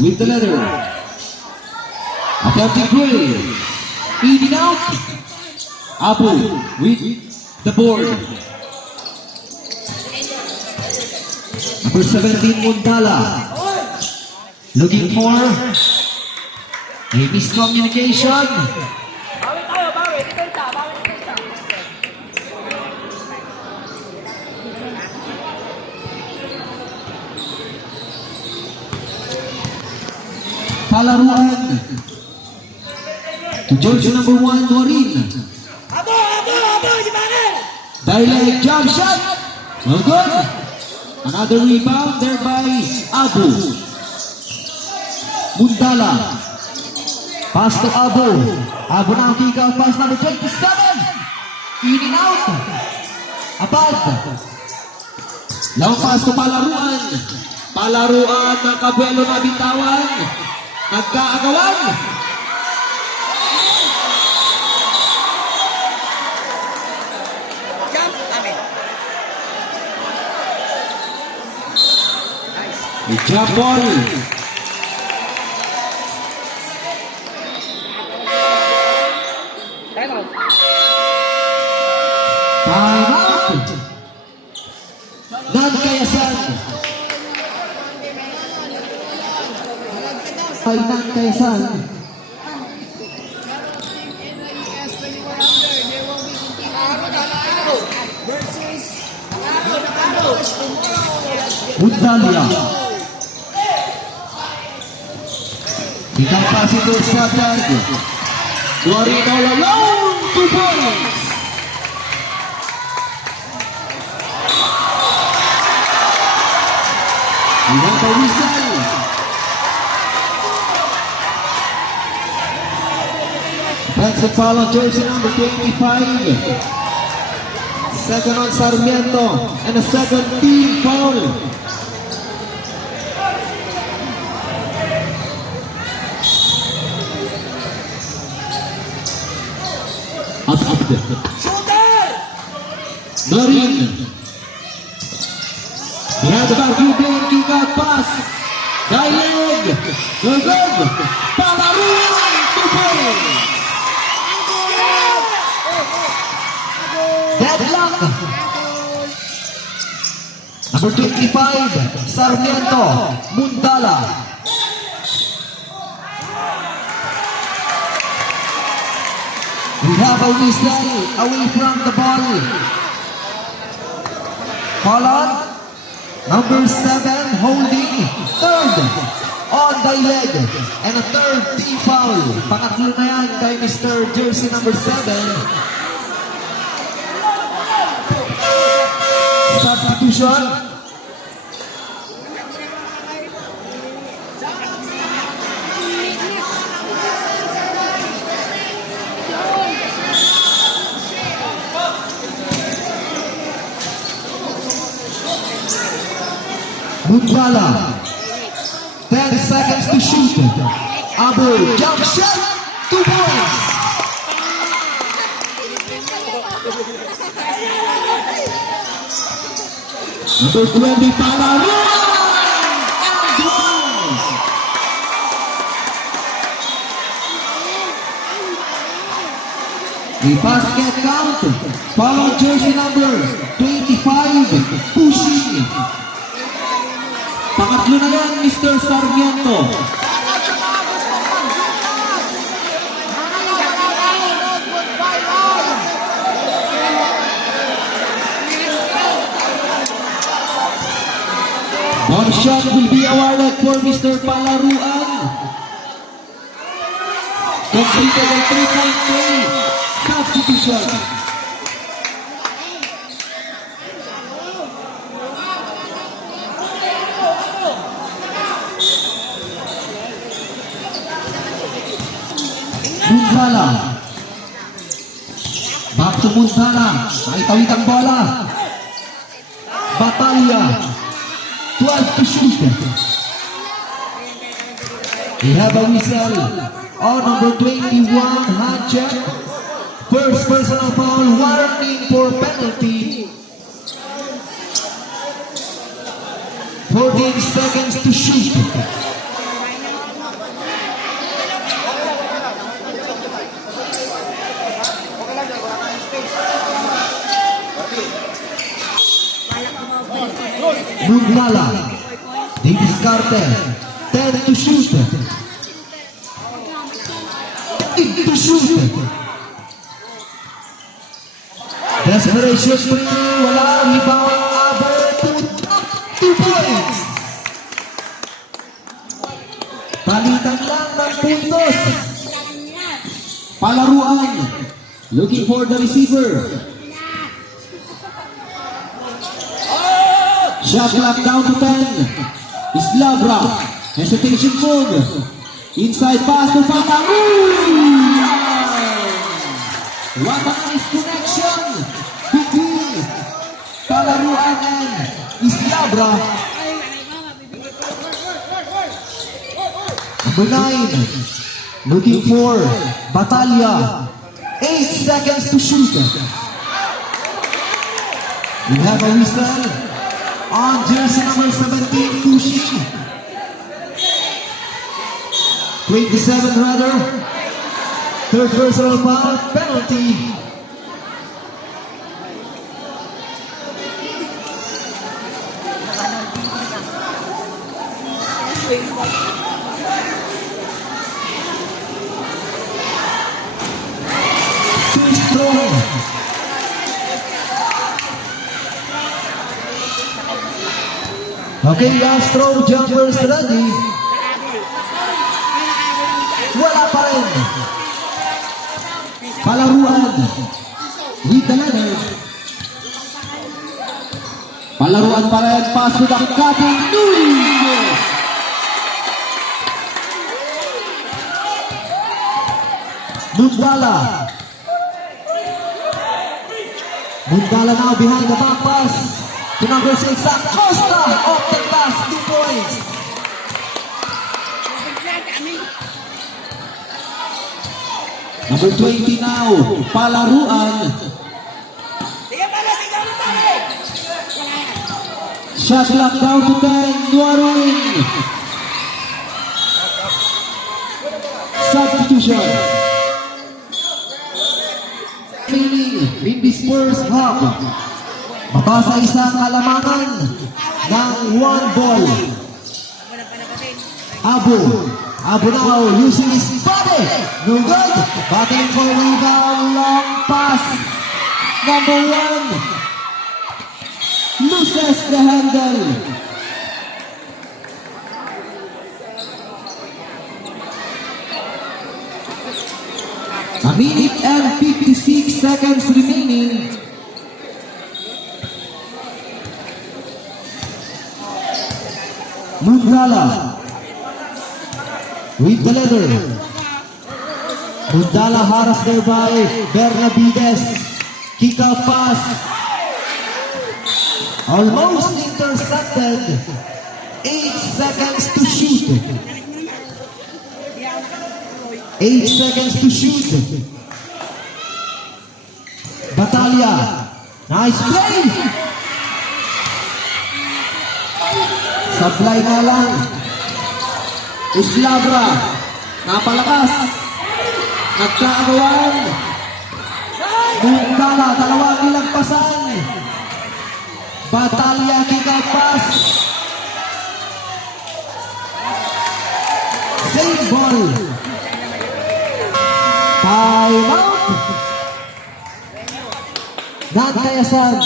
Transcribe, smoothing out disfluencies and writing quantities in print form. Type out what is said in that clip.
with the letter. Attempting Gray. In and out. Abu with the board. Number 17, Mundala. Looking for a miscommunication. Palaruan to jersey number 1, Dorin. Direct jump shot. Well, good. Another rebound there by Abu. Mundala. Pass to Abu. Abu na ang kick out pass number 27. In and out. Abad. Long pass to Palaruan. Palaruan ng Kabuelo na bitawan. Nagkaagawan. A jump ball. Time out. Nagkayasan. Ay nagkayasan. Mundala. Biglang pass ito sa tag. Dorin all alone. 2 points. We want a whistle. Offensive foul on jersey number 25. Second on Sarmiento. And a second team foul. Dorin. Behind the back, Ruben, kick out pass. Dileg. Good. Palaruan. 2 points. Deadlock. Number 25, Sarmiento. Mundala. We have a whistle away from the ball. Call on. Number 7 holding third on the leg. And a third team foul. Pangatlo na yan kay Mr. Jersey number 7. Substitution. Mundala. 10 seconds to shoot. Abu, jump shot. 2 points. Number 20, Palaruan. And goal. The basket count. Follow jersey number 25, pushing. Pangatlo na yan, Mr. Sarmiento. One shot will be awarded for Mr. Palaruan. Completed a 3-point play. Substitution. Mundala. Back to Mundala. Naitawid ang bola. Batalya. 12 to shoot. We have a whistle on number 21, hand check. First personal foul, warning for penalty. 14 seconds to shoot. Mundala. They discarded. 10 to shoot. To shoot. Desperation 3. Wala. Rebound. Abo. Put up 2 points. Palitan lang ng puntos. Palaruan. Looking for the receiver. Shot clock down to 10. Islabra. Hesitation move. Inside pass to Fatamu. What a nice connection between Palaruan and Islabra. Number 9. Looking for Batalya. 8 seconds to shoot. We have a whistle on jersey number 17, Kushi. 27 rather. Third personal foul, penalty. Too strong. Okay, Astro jumpers ready. Wala pa rin. Palaruan. With the ladder. Palaruan pa rin. Pass to the cutting. Mundala. Mundala now behind the back pass. To number 6, Acosta. Off the pass. 2 points. Number 20 now, Palaruan. Shot clock down to 10, Nuaruin. Substitution. Training in this first half. Mabasa isang alamangan ng 1 ball. Abu now using his body. No good. Battling for rebound. Long pass. Number 1. Loses the handle. A minute and 56 seconds remaining. Mundala. With the leather. Mundala harassed there by Bernavides. Kick out pass. Almost intercepted. 8 seconds to shoot. 8 seconds to shoot. Batalya. Nice play. Supply na lang. Islabra, napalakas, nagkagawan, Mundala, dalawang nilagpasan, Batalya, kick out pass, save ball, time out, Nantayasan.